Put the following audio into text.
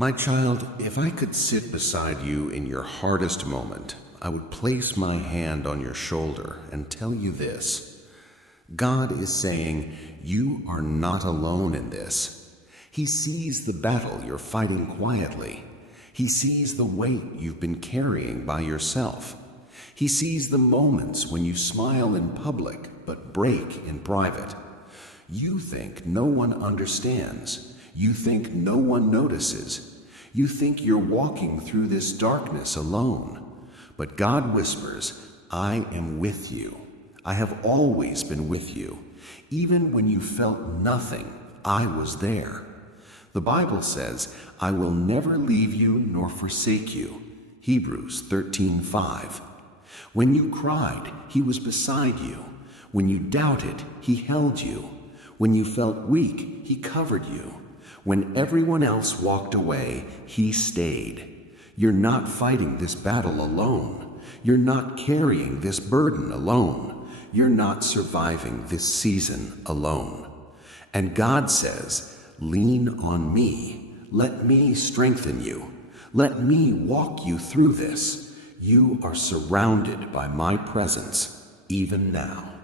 My child, if I could sit beside you in your hardest moment, I would place my hand on your shoulder and tell you this. God is saying, you are not alone in this. He sees the battle you're fighting quietly. He sees the weight you've been carrying by yourself. He sees the moments when you smile in public but break in private. You think no one understands. You think no one notices. You think you're walking through this darkness alone. But God whispers, I am with you. I have always been with you. Even when you felt nothing, I was there. The Bible says, I will never leave you nor forsake you. Hebrews 13:5. When you cried, He was beside you. When you doubted, He held you. When you felt weak, He covered you. When everyone else walked away, He stayed. You're not fighting this battle alone. You're not carrying this burden alone. You're not surviving this season alone. And God says, lean on me. Let me strengthen you. Let me walk you through this. You are surrounded by my presence, even now.